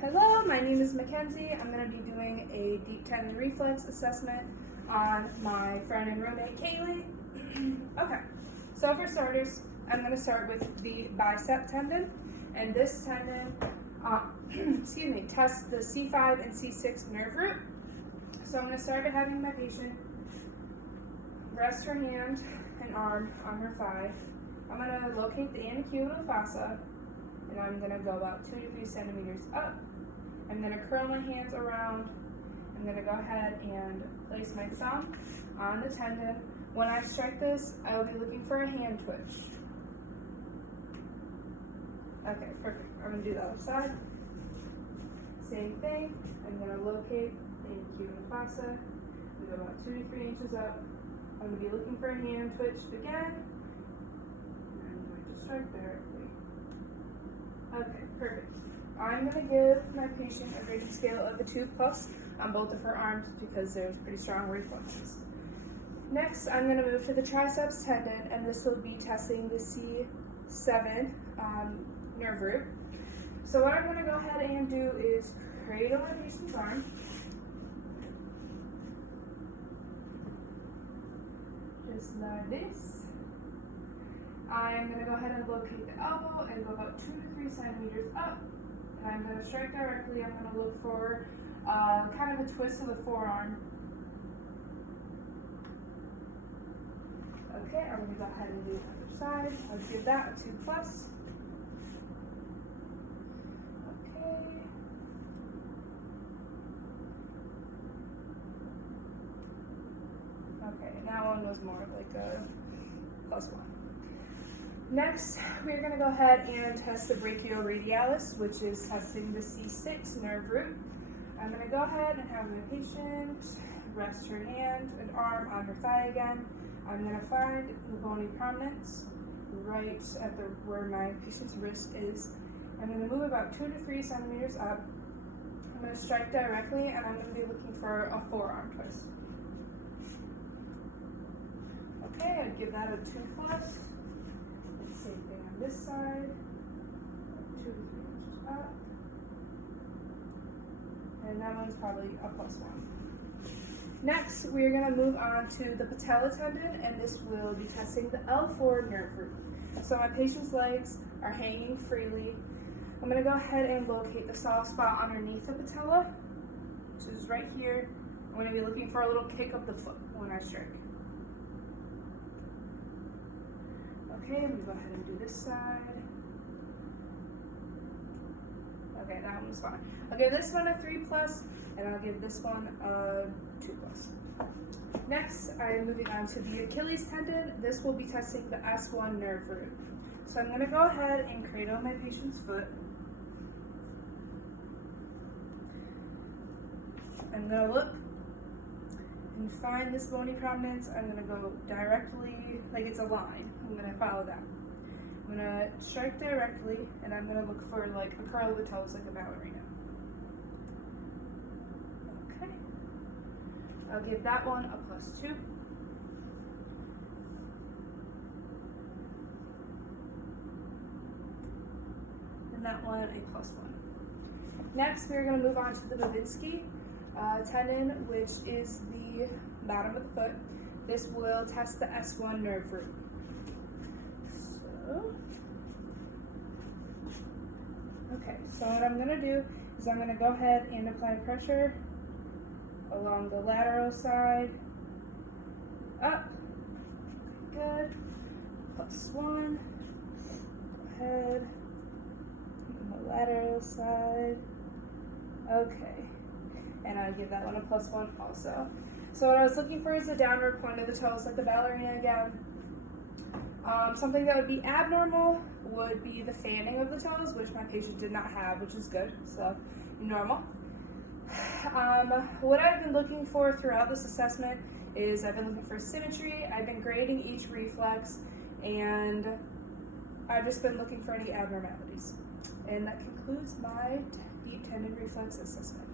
Hello, my name is Mackenzie. I'm going to be doing a deep tendon reflex assessment on my friend and roommate, Kaylee. Okay, so for starters, I'm going to start with the bicep tendon, and this tendon, tests the C5 and C6 nerve root. So I'm going to start by having my patient rest her hand and arm on her thigh. I'm going to locate the antecubital fossa, and I'm going to go about 2 to 3 centimeters up. I'm going to curl my hands around. I'm going to go ahead and place my thumb on the tendon. When I strike this, I will be looking for a hand twitch. Okay, perfect. I'm going to do the other side. Same thing. I'm going to locate the antecubital fossa. We go about 2 to 3 inches up. I'm going to be looking for a hand twitch again. I'm going to strike directly. Okay, perfect. I'm going to give my patient a rating scale of a 2+ on both of her arms because there's pretty strong reflexes. Next, I'm going to move to the triceps tendon, and this will be testing the C7 nerve root. So what I'm going to go ahead and do is cradle my patient's arm. Just like this. I'm going to go ahead and locate the elbow and go about 2 to 3 centimeters up. And I'm going to strike directly. I'm going to look for kind of a twist of the forearm. Okay, I'm going to go ahead and do the other side. I'll give that a 2+. Okay. Okay, that one was more like a +1. Next, we're going to go ahead and test the brachioradialis, which is testing the C6 nerve root. I'm going to go ahead and have my patient rest her hand and arm on her thigh again. I'm going to find the bony prominence right at where my patient's wrist is. I'm going to move about 2 to 3 centimeters up. I'm going to strike directly, and I'm going to be looking for a forearm twist. Okay, I'd give that a 2+. Same thing on this side, 2 to 3 inches up, and that one's probably a +1. Next, we're going to move on to the patella tendon, and this will be testing the L4 nerve root. So my patient's legs are hanging freely. I'm going to go ahead and locate the soft spot underneath the patella, which is right here. I'm going to be looking for a little kick of the foot when I strike. Okay, I'm going to go ahead and do this side. Okay, that one's fine. I'll give this one a 3+, and I'll give this one a 2+. Next, I'm moving on to the Achilles tendon. This will be testing the S1 nerve root. So I'm going to go ahead and cradle my patient's foot. I'm going to look and find this bony prominence. I'm going to go directly, like it's a line. I'm going to follow that. I'm going to strike directly, and I'm going to look for like a curl of the toes, like a ballerina. Okay. I'll give that one a +2. And that one a +1. Next, we're going to move on to the Babinski tendon, which is the bottom of the foot. This will test the S1 nerve root. So what I'm going to do is I'm going to go ahead and apply pressure along the lateral side, up, good, +1, go ahead, on the lateral side, okay, and I'll give that one a +1 also. So what I was looking for is the downward point of the toes, like the ballerina again. Something that would be abnormal would be the fanning of the toes, which my patient did not have, which is good, so normal. What I've been looking for throughout this assessment is I've been looking for symmetry, I've been grading each reflex, and I've just been looking for any abnormalities. And that concludes my deep tendon reflex assessment.